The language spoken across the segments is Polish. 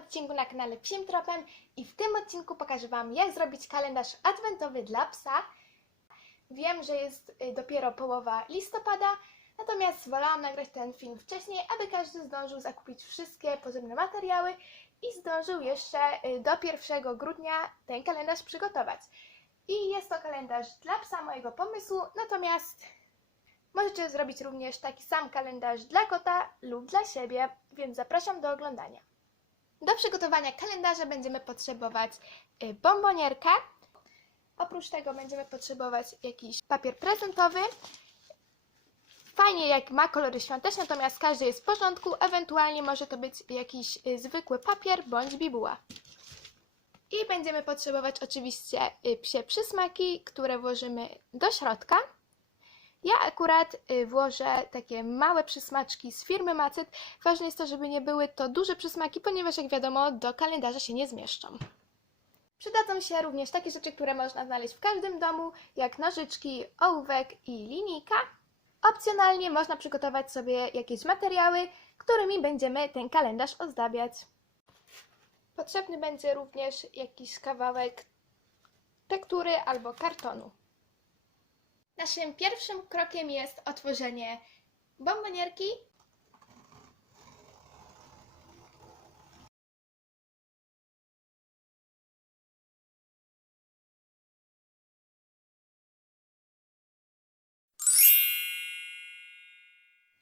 odcinku na kanale Psim Tropem i w tym odcinku pokażę Wam, jak zrobić kalendarz adwentowy dla psa. Wiem, że jest y, dopiero połowa listopada, natomiast wolałam nagrać ten film wcześniej, aby każdy zdążył zakupić wszystkie potrzebne materiały i zdążył jeszcze y, do 1 grudnia ten kalendarz przygotować. I jest to kalendarz dla psa mojego pomysłu, natomiast możecie zrobić również taki sam kalendarz dla kota lub dla siebie, więc zapraszam do oglądania. Do przygotowania kalendarza będziemy potrzebować y, bombonierkę. Oprócz tego będziemy potrzebować jakiś papier prezentowy. Fajnie jak ma kolory świąteczne, natomiast każdy jest w porządku. Ewentualnie może to być jakiś y, zwykły papier bądź bibuła. I będziemy potrzebować oczywiście y, psie przysmaki, które włożymy do środka. Ja akurat y, włożę takie małe przysmaczki z firmy Macet. Ważne jest to, żeby nie były to duże przysmaki, ponieważ jak wiadomo do kalendarza się nie zmieszczą. Przydadzą się również takie rzeczy, które można znaleźć w każdym domu, jak nożyczki, ołówek i linijka. Opcjonalnie można przygotować sobie jakieś materiały, którymi będziemy ten kalendarz ozdabiać. Potrzebny będzie również jakiś kawałek tektury albo kartonu. Naszym pierwszym krokiem jest otworzenie bombonierki.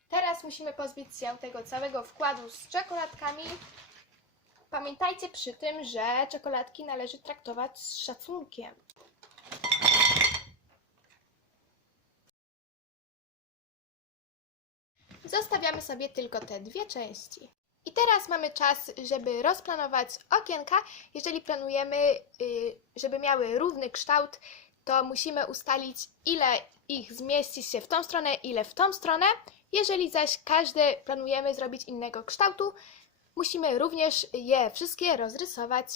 Teraz musimy pozbyć się tego całego wkładu z czekoladkami. Pamiętajcie przy tym, że czekoladki należy traktować z szacunkiem. Zostawiamy sobie tylko te dwie części. I teraz mamy czas, żeby rozplanować okienka. Jeżeli planujemy, y, żeby miały równy kształt, to musimy ustalić, ile ich zmieści się w tą stronę, ile w tą stronę. Jeżeli zaś każdy planujemy zrobić innego kształtu, musimy również je wszystkie rozrysować.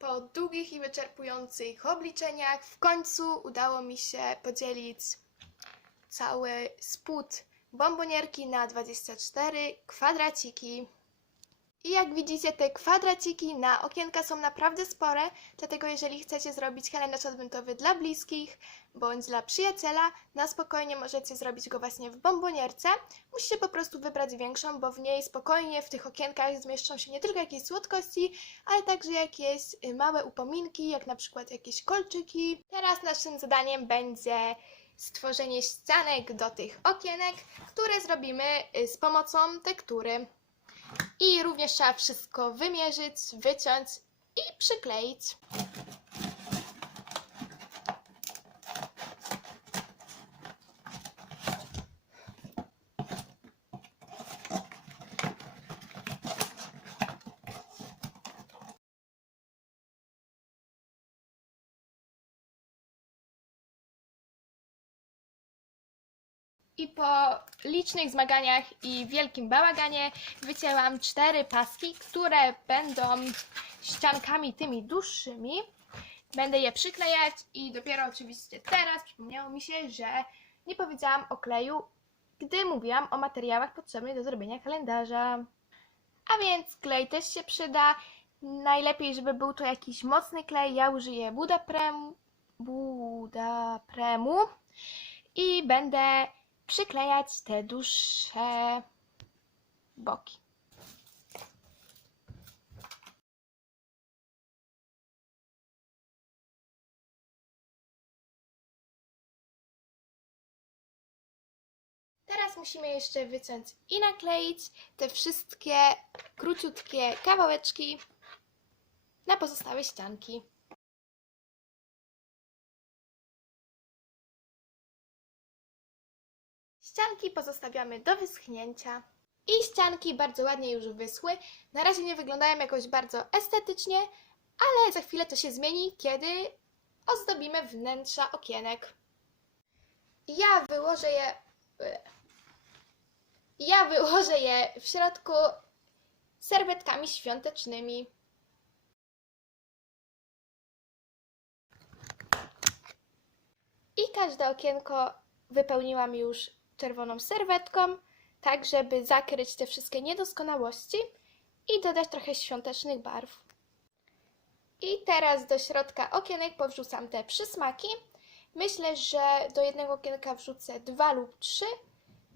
Po długich i wyczerpujących obliczeniach w końcu udało mi się podzielić cały spód bombonierki na 24 kwadraciki. I jak widzicie, te kwadraciki na okienka są naprawdę spore, dlatego jeżeli chcecie zrobić kalendarz adwentowy dla bliskich bądź dla przyjaciela, na spokojnie możecie zrobić go właśnie w bombonierce. Musicie po prostu wybrać większą, bo w niej spokojnie w tych okienkach zmieszczą się nie tylko jakieś słodkości, ale także jakieś y, małe upominki, jak na przykład jakieś kolczyki. Teraz naszym zadaniem będzie stworzenie ścianek do tych okienek, które zrobimy y, z pomocą tektury. I również trzeba wszystko wymierzyć, wyciąć i przykleić. I po licznych zmaganiach i wielkim bałaganie wycięłam cztery paski, które będą ściankami tymi dłuższymi. Będę je przyklejać i dopiero oczywiście teraz przypomniało mi się, że nie powiedziałam o kleju, gdy mówiłam o materiałach potrzebnych do zrobienia kalendarza. A więc klej też się przyda. Najlepiej, żeby był to jakiś mocny klej. Ja użyję Budaprem, Budapremu i będę przyklejać te dłuższe boki. Teraz musimy jeszcze wyciąć i nakleić te wszystkie króciutkie kawałeczki na pozostałe ścianki. Ścianki pozostawiamy do wyschnięcia. I ścianki bardzo ładnie już wyschły. Na razie nie wyglądają jakoś bardzo estetycznie, ale za chwilę to się zmieni, kiedy ozdobimy wnętrza okienek. Ja wyłożę je. Ja wyłożę je w środku serwetkami świątecznymi. I każde okienko wypełniłam już czerwoną serwetką. tak żeby zakryć te wszystkie niedoskonałości i dodać trochę świątecznych barw. I teraz do środka okienek powrzucam te przysmaki. Myślę, że do jednego okienka wrzucę dwa lub trzy,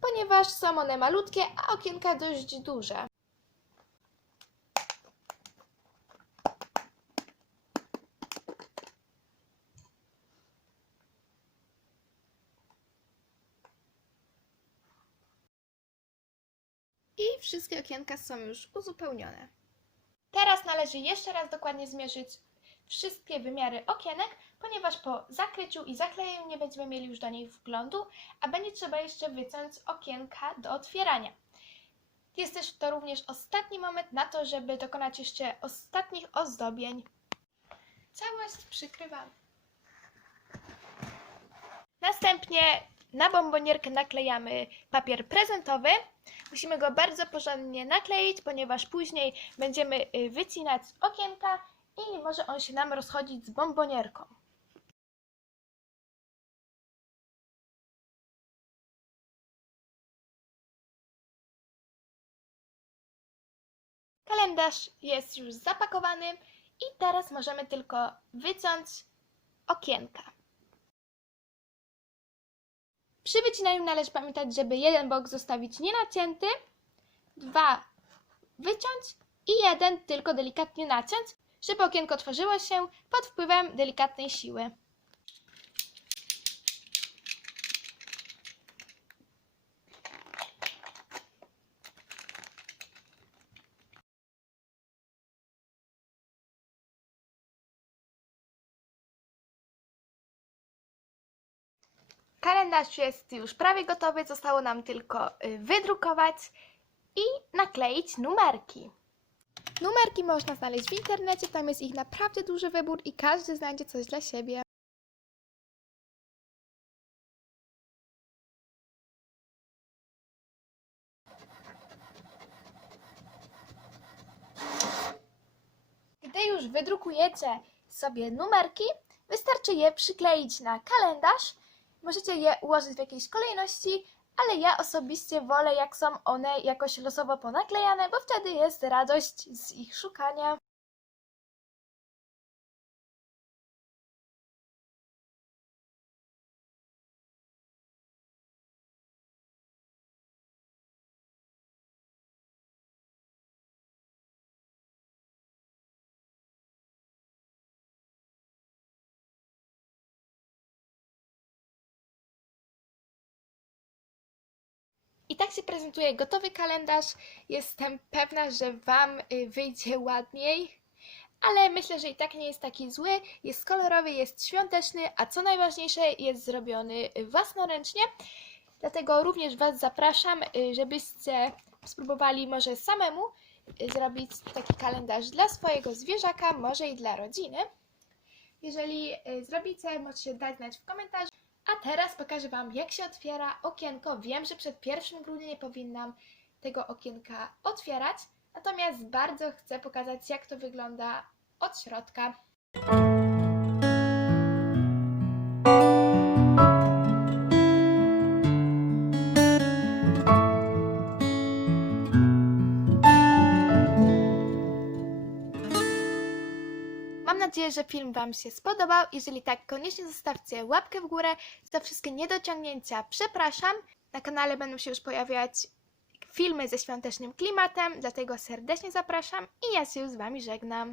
ponieważ są one malutkie, a okienka dość duże. I wszystkie okienka są już uzupełnione. Teraz należy jeszcze raz dokładnie zmierzyć wszystkie wymiary okienek, ponieważ po zakryciu i zaklejeniu nie będziemy mieli już do nich wglądu, a będzie trzeba jeszcze wyciąć okienka do otwierania. Jest też to również ostatni moment na to, żeby dokonać jeszcze ostatnich ozdobień. Całość przykrywamy. Następnie na bombonierkę naklejamy papier prezentowy. Musimy go bardzo porządnie nakleić, ponieważ później będziemy y, wycinać okienka i może on się nam rozchodzić z bombonierką. Kalendarz jest już zapakowany i teraz możemy tylko wyciąć okienka. Przy wycinaniu należy pamiętać, żeby jeden bok zostawić nienacięty, dwa wyciąć i jeden tylko delikatnie naciąć, żeby okienko tworzyło się pod wpływem delikatnej siły. Kalendarz jest już prawie gotowy, zostało nam tylko y, wydrukować i nakleić numerki. Numerki można znaleźć w internecie, tam jest ich naprawdę duży wybór i każdy znajdzie coś dla siebie. Gdy już wydrukujecie sobie numerki, wystarczy je przykleić na kalendarz. Możecie je ułożyć w jakiejś kolejności, ale ja osobiście wolę, jak są one jakoś losowo ponaklejane, bo wtedy jest radość z ich szukania. I tak się prezentuje gotowy kalendarz. Jestem pewna, że Wam y, wyjdzie ładniej, ale myślę, że i tak nie jest taki zły. Jest kolorowy, jest świąteczny, a co najważniejsze, jest zrobiony własnoręcznie. Dlatego również Was zapraszam, y, żebyście spróbowali może samemu y, zrobić taki kalendarz dla swojego zwierzaka, może i dla rodziny. Jeżeli zrobicie, możecie dać znać w komentarzu. A teraz pokażę Wam, jak się otwiera okienko. Wiem, że przed 1 grudnia nie powinnam tego okienka otwierać, natomiast bardzo chcę pokazać, jak to wygląda od środka. Nadzieję, że film Wam się spodobał. Jeżeli tak, koniecznie zostawcie łapkę w górę. Za wszystkie niedociągnięcia przepraszam. Na kanale będą się już pojawiać filmy ze świątecznym klimatem, dlatego serdecznie zapraszam i ja się z Wami żegnam.